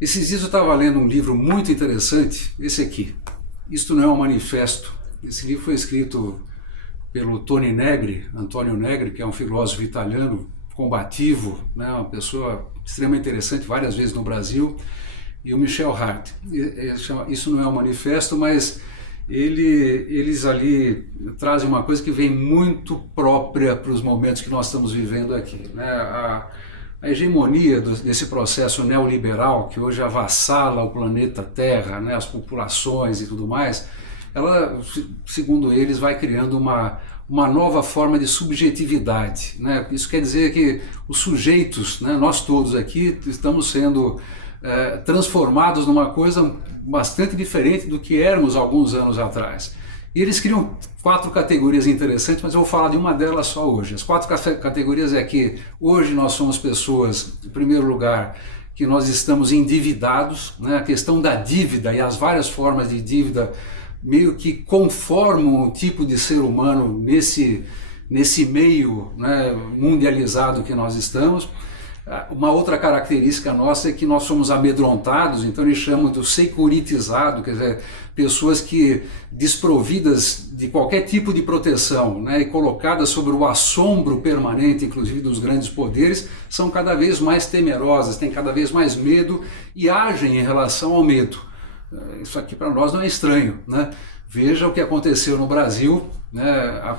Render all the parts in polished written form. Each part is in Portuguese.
Esses dias eu estava lendo um livro muito interessante, esse aqui. Isto não é um manifesto. Esse livro foi escrito pelo Tony Negri, Antonio Negri, que é um filósofo italiano combativo, né, uma pessoa extremamente interessante, várias vezes no Brasil, e o Michel Hart. Isso não é um manifesto, mas eles ali trazem uma coisa que vem muito própria para os momentos que nós estamos vivendo aqui, né? A hegemonia desse processo neoliberal que hoje avassala o planeta Terra, né, as populações e tudo mais, ela, segundo eles, vai criando uma nova forma de subjetividade, né? Isso quer dizer que os sujeitos, né, nós todos aqui, estamos sendo transformados numa coisa bastante diferente do que éramos alguns anos atrás. E eles criam 4 categorias interessantes, mas eu vou falar de uma delas só hoje. As 4 categorias é que hoje nós somos pessoas, em primeiro lugar, que nós estamos endividados, né? A questão da dívida e as várias formas de dívida meio que conformam o tipo de ser humano nesse meio, né, mundializado que nós estamos. Uma outra característica nossa é que nós somos amedrontados, então eles chamam de securitizado, quer dizer, pessoas que desprovidas de qualquer tipo de proteção, né, e colocadas sobre o assombro permanente, inclusive dos grandes poderes, são cada vez mais temerosas, têm cada vez mais medo e agem em relação ao medo. Isso aqui para nós não é estranho, né? Veja o que aconteceu no Brasil, né,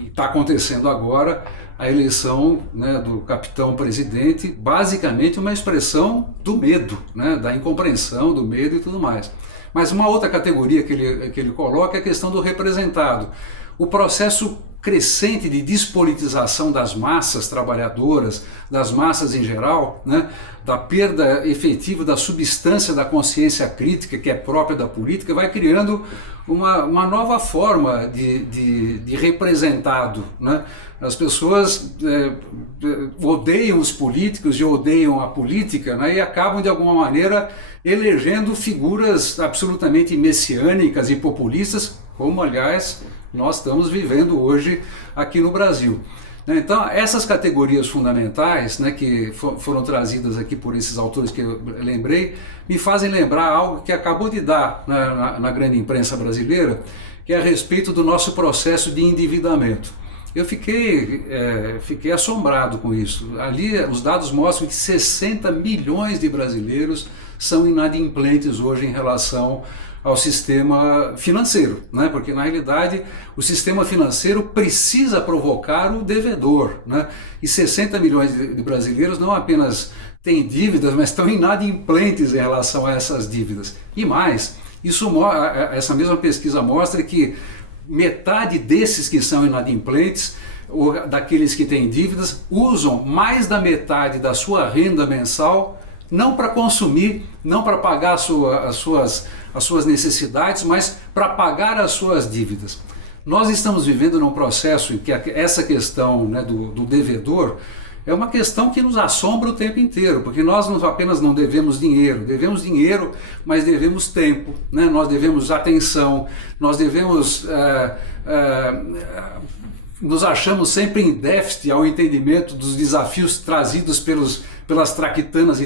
e está acontecendo agora, a eleição, né, do capitão presidente, basicamente uma expressão do medo, né, da incompreensão, do medo e tudo mais. Mas uma outra categoria que ele coloca é a questão do representado. O processo crescente de despolitização das massas trabalhadoras, das massas em geral, né, da perda efetiva da substância da consciência crítica que é própria da política, vai criando uma nova forma de representado, né? As pessoas odeiam os políticos e odeiam a política, né, e acabam de alguma maneira elegendo figuras absolutamente messiânicas e populistas, como aliás nós estamos vivendo hoje aqui no Brasil. Então, essas categorias fundamentais, né, que foram trazidas aqui por esses autores que eu lembrei, me fazem lembrar algo que acabou de dar na grande imprensa brasileira, que é a respeito do nosso processo de endividamento. Eu fiquei assombrado com isso. Ali os dados mostram que 60 milhões de brasileiros são inadimplentes hoje em relação ao sistema financeiro, né? Porque na realidade o sistema financeiro precisa provocar o devedor, né? E 60 milhões de brasileiros não apenas têm dívidas, mas estão inadimplentes em relação a essas dívidas. E mais, essa mesma pesquisa mostra que metade desses que são inadimplentes, ou daqueles que têm dívidas, usam mais da metade da sua renda mensal não para consumir, não para pagar as suas necessidades, mas para pagar as suas dívidas. Nós estamos vivendo num processo em que essa questão, né, do devedor é uma questão que nos assombra o tempo inteiro, porque nós apenas não devemos dinheiro, mas devemos tempo, né? Nós devemos atenção, nós devemos... nos achamos sempre em déficit ao entendimento dos desafios trazidos pelas traquitanas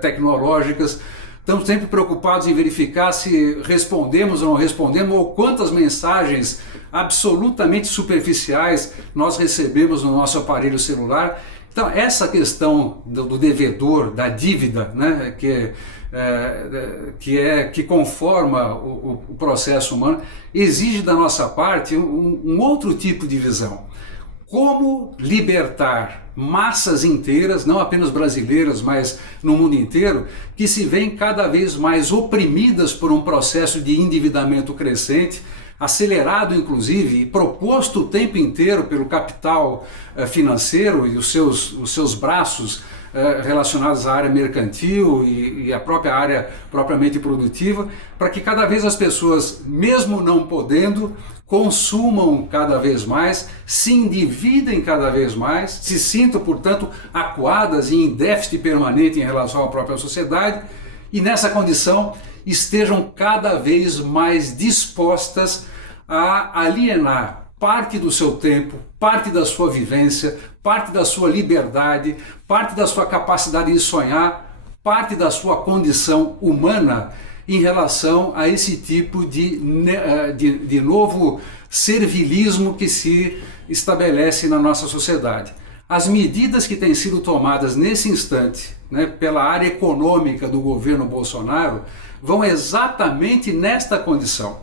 tecnológicas. Estamos sempre preocupados em verificar se respondemos ou não respondemos, ou quantas mensagens absolutamente superficiais nós recebemos no nosso aparelho celular. Então, essa questão do devedor, da dívida, né, que conforma o processo humano, exige da nossa parte um outro tipo de visão. Como libertar massas inteiras, não apenas brasileiras, mas no mundo inteiro, que se veem cada vez mais oprimidas por um processo de endividamento crescente, acelerado inclusive e proposto o tempo inteiro pelo capital financeiro e os seus braços relacionados à área mercantil e à própria área propriamente produtiva, para que cada vez as pessoas, mesmo não podendo, consumam cada vez mais, se endividem cada vez mais, se sintam, portanto, acuadas e em déficit permanente em relação à própria sociedade, e nessa condição estejam cada vez mais dispostas a alienar parte do seu tempo, parte da sua vivência, parte da sua liberdade, parte da sua capacidade de sonhar parte da sua condição humana em relação a esse tipo de novo servilismo que se estabelece na nossa sociedade. As medidas que têm sido tomadas nesse instante, né, pela área econômica do governo Bolsonaro, vão exatamente nesta condição.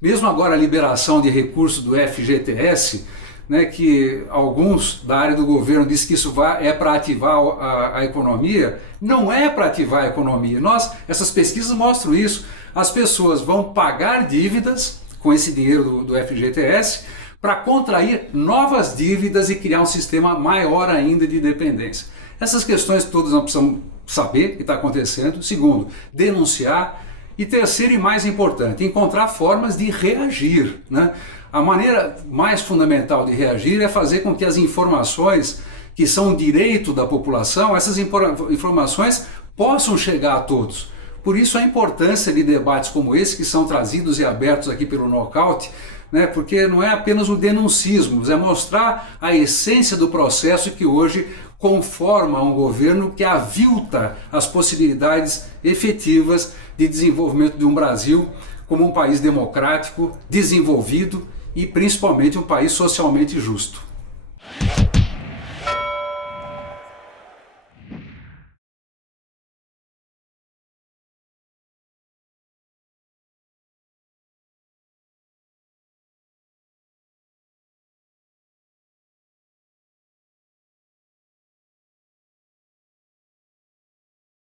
Mesmo agora a liberação de recursos do FGTS, né, que alguns da área do governo dizem que isso é para ativar a economia, não é para ativar a economia. Essas pesquisas mostram isso. As pessoas vão pagar dívidas com esse dinheiro do FGTS para contrair novas dívidas e criar um sistema maior ainda de dependência. Essas questões todas nós precisamos saber o que está acontecendo. Segundo, denunciar. E terceiro e mais importante, encontrar formas de reagir, né? A maneira mais fundamental de reagir é fazer com que as informações que são um direito da população, essas informações possam chegar a todos. Por isso a importância de debates como esse, que são trazidos e abertos aqui pelo Nocaute, né? Porque não é apenas o denuncismo, é mostrar a essência do processo que hoje conforma um governo que avilta as possibilidades efetivas de desenvolvimento de um Brasil como um país democrático, desenvolvido e principalmente um país socialmente justo.